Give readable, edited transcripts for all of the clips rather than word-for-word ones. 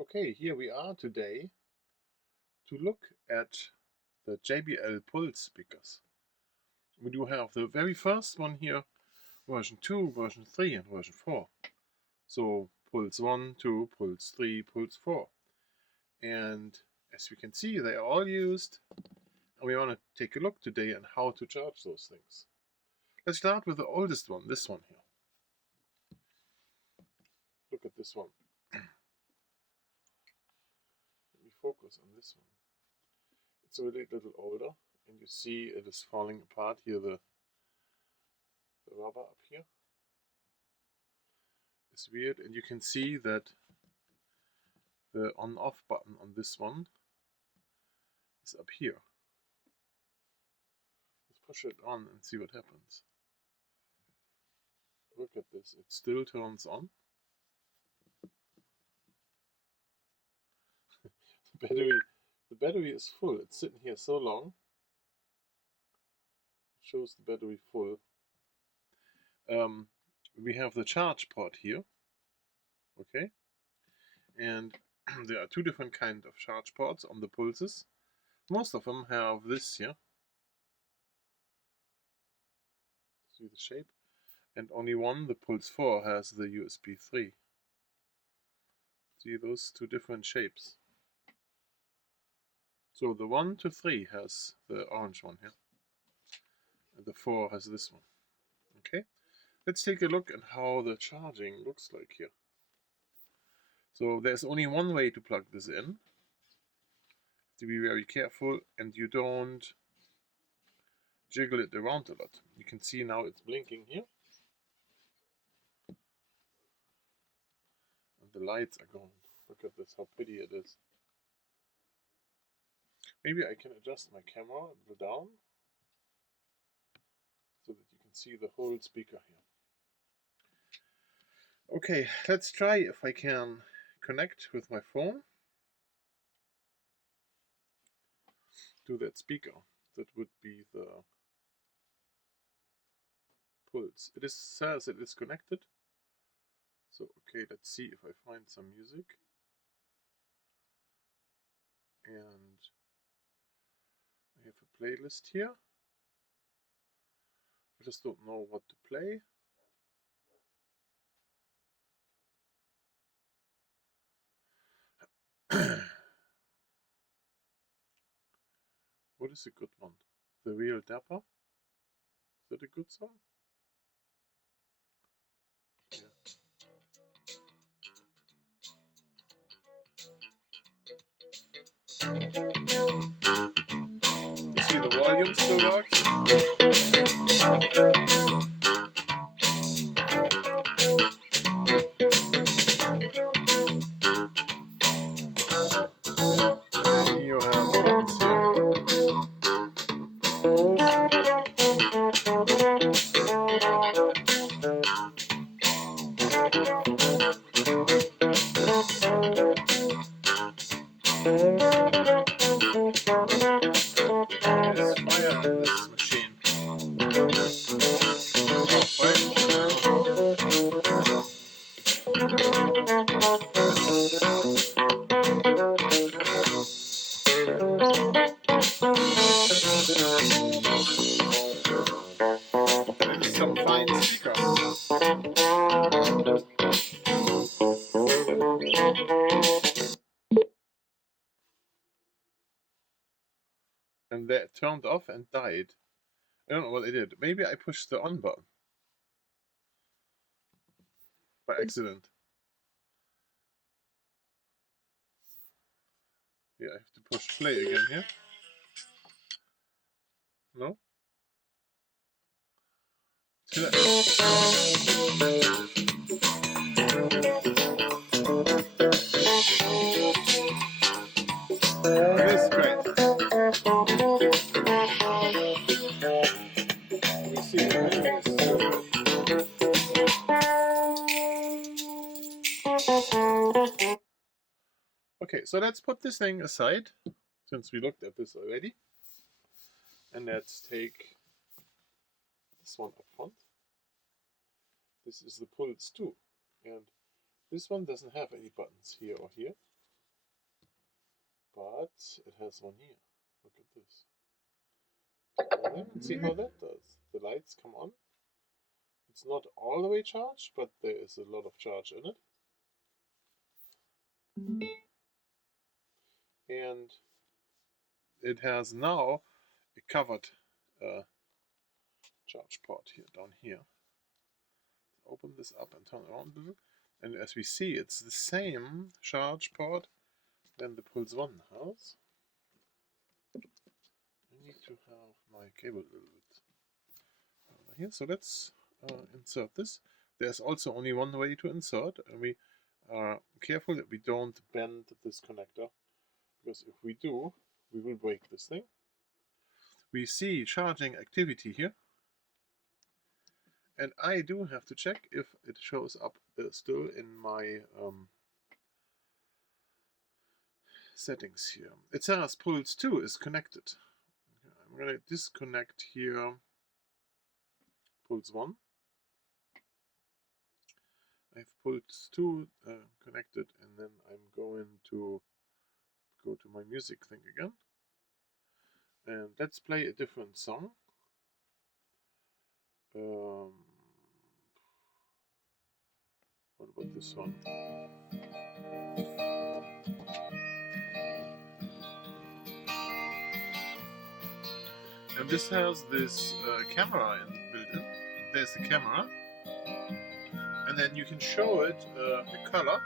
Okay, here we are today to look at the JBL Pulse speakers. We do have the very first one here, version 2, version 3 and version 4. So Pulse 1, 2, Pulse 3, Pulse 4. And as we can see, they are all used. And we want to take a look today on how to charge those things. Let's start with the oldest one, this one here. Look at this one. Let me focus on this one. It's a little older, and you see it is falling apart here, the rubber up here. It's weird, and you can see that the on-off button on this one is up here. Let's push it on and see what happens. Look at this, it still turns on. The battery is full. It's sitting here so long. It shows the battery full. We have the charge port here. Okay, and there are two different kinds of charge ports on the Pulses. Most of them have this here. See the shape? And only one, the Pulse 4, has the USB 3. See those two different shapes. So the 1 to 3 has the orange one here. And the 4 has this one. Okay, let's take a look at how the charging looks like here. So there's only one way to plug this in. To be very careful, and you don't jiggle it around a lot. You can see now it's blinking here. And the lights are gone. Look at this, how pretty it is. Maybe I can adjust my camera a little down so that you can see the whole speaker here. Okay, let's try if I can connect with my phone to that speaker. That would be the Pulse. It says it is connected. So okay, let's see if I find some music. And I have a playlist here. I just don't know what to play. What is a good one? The Real Dapper? Is that a good song? Yeah. You see the volume still works? And you have buttons here. There's fire in this machine. That is some fine speaker. And that turned off and died. I don't know what I did. Maybe I pushed the on button by accident. Yeah, I have to push play again here. No? This is great. You see the menu is so good. Okay, so let's put this thing aside, since we looked at this already. And let's take this one up front. This is the Pulse 2. And this one doesn't have any buttons here or here. but it has one here. Look at this. And see how that does. The lights come on. It's not all the way charged, but there is a lot of charge in it. And it has now a covered charge port here, down here. Open this up and turn around a little. And as we see, it's the same charge port than the Pulse 1 has. I need to have my cable a little bit over here. So let's insert this. There's also only one way to insert, and we are careful that we don't bend this connector, because if we do, we will break this thing. We see charging activity here, and I do have to check if it shows up still in my settings here. It says Pulse 2 is connected. I'm going to disconnect here Pulse 1. I have Pulse 2 connected, and then I'm going to go to my music thing again. And let's play a different song. What about this one? And this has this camera built in. There's the camera, and then you can show it a color,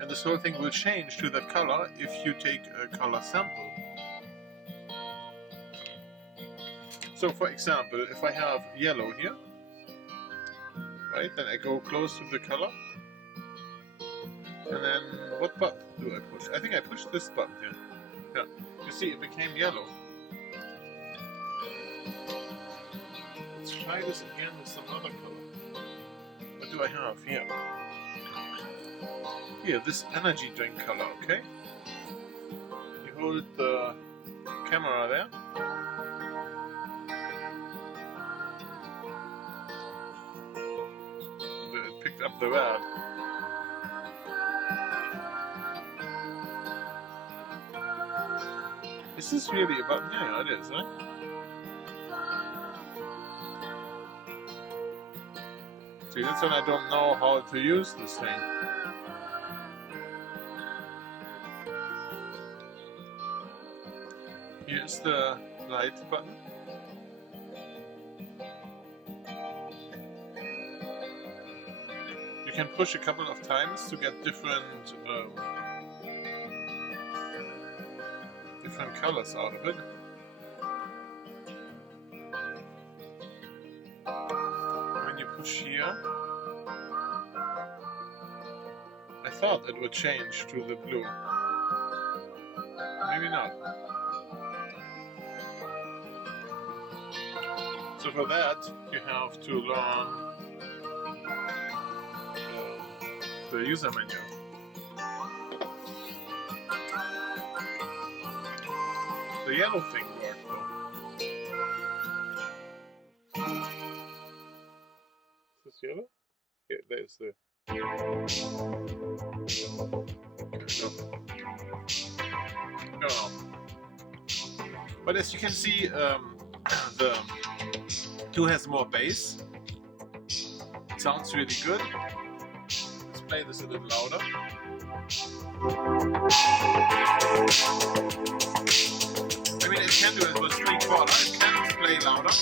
and this whole thing will change to that color if you take a color sample. So for example, if I have yellow here, right, then I go close to the color, and then what button do I push? I think I pushed this button here. Yeah, you see it became yellow. Let's try this again with some other color. What do I have here? Here, this energy drink color, okay? You hold the camera there. It picked up the red. Is this really a button? Yeah, it is, right? See, that's when I don't know how to use this thing. Here's the light button. You can push a couple of times to get different colors out of it. When you push here, I thought it would change to the blue. Maybe not. So for that, you have to learn the user menu. The yellow thing worked though. Is this yellow? Yeah, there's the... No. But as you can see, the 2 has more bass. It sounds really good. Let's play this a little louder. I mean, it can do it with 3/4. It can play louder.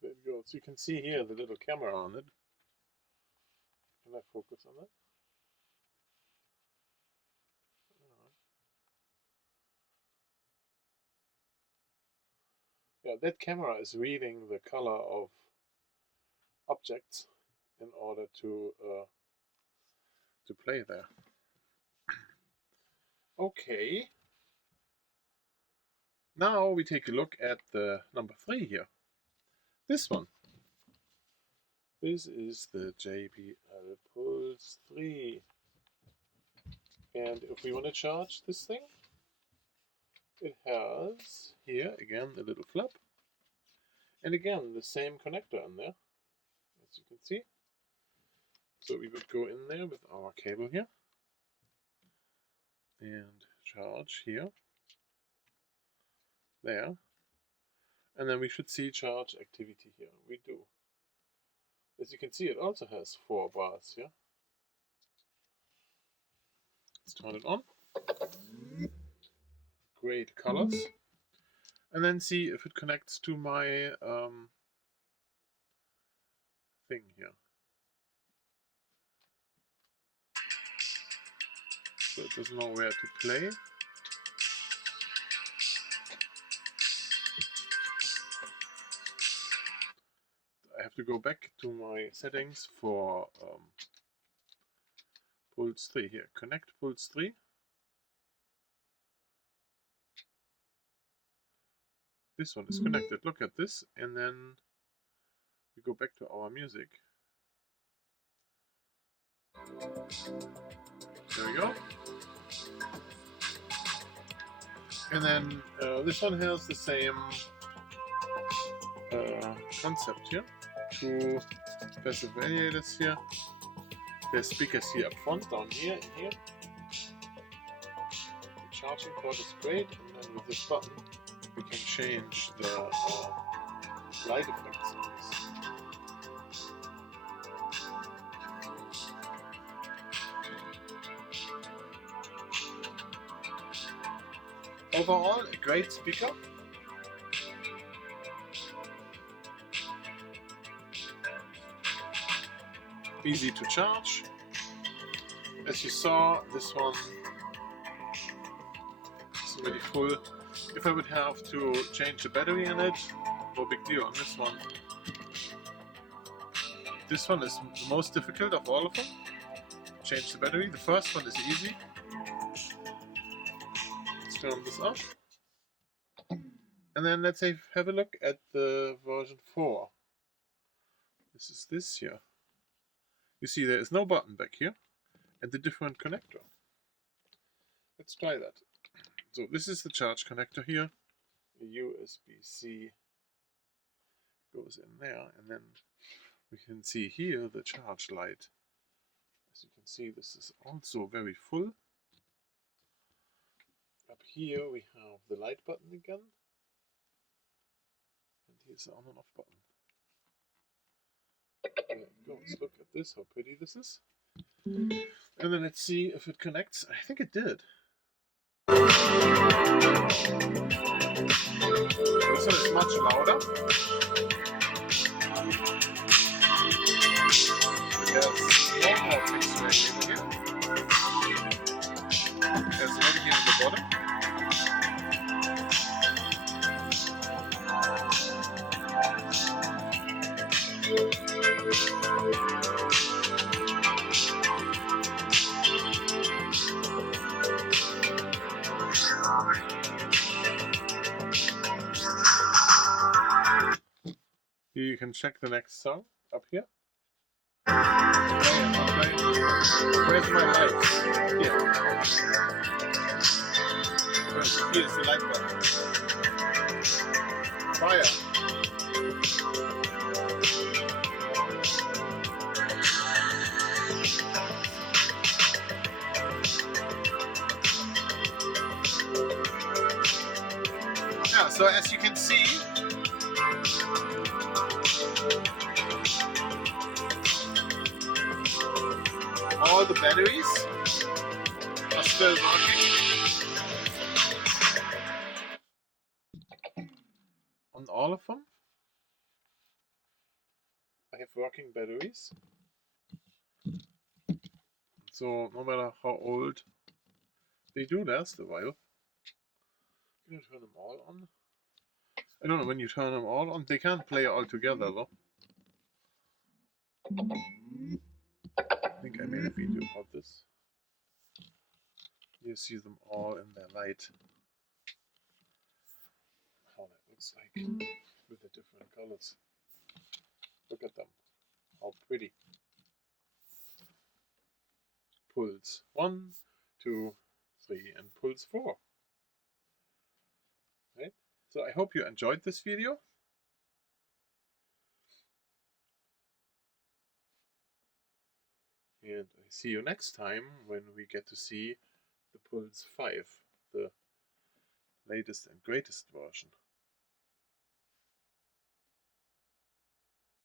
There it goes. You can see here the little camera on it. Can I focus on that? Yeah, that camera is reading the color of objects in order to play there. Okay. Now we take a look at the number 3 here. This one. This is the JBL Pulse 3. And if we want to charge this thing, it has here again a little flap. And again the same connector in there, as you can see. So we would go in there with our cable here and charge here, there, and then we should see charge activity here. We do. As you can see, it also has 4 bars here. Let's turn it on. Great colors. And then see if it connects to my thing here. So it doesn't know where to play. I have to go back to my settings for Pulse 3 here. Connect Pulse 3. This one is connected. Look at this, and then we go back to our music. There we go. And then this one has the same concept here. 2 passive radiators here. There's speakers here up front, down here, and here. The charging port is great, and then with this button we can change the light effects on this. Overall, a great speaker. Easy to charge. As you saw, this one is already full. If I would have to change the battery in it, no big deal on this one. This one is the most difficult of all of them. Change the battery. The first one is easy. Let's turn this off. And then let's have a look at the version 4. This is this here. You see there is no button back here and the different connector. Let's try that. So this is the charge connector here. The USB-C goes in there, and then we can see here the charge light. As you can see, this is also very full. Up here we have the light button again. And here's the on and off button. There it goes. Look at this, how pretty this is. And then let's see if it connects. I think it did. This one is much louder. There's no more fixed radio here. There's one here on the bottom. Here you can check the next song up here. Where's my light? Here. Here's the light button. Fire. Yeah, so as you can see, all the batteries are still working. On all of them, I have working batteries. So no matter how old, they do last a while. Can you turn them all on? I don't know when you turn them all on. They can't play all together though. I think I made a video about this. You see them all in their light. How that looks like with the different colors. Look at them. How pretty. Pulse 1, 2, 3, and Pulse 4. Right? So I hope you enjoyed this video. And I see you next time when we get to see the Pulse 5, the latest and greatest version.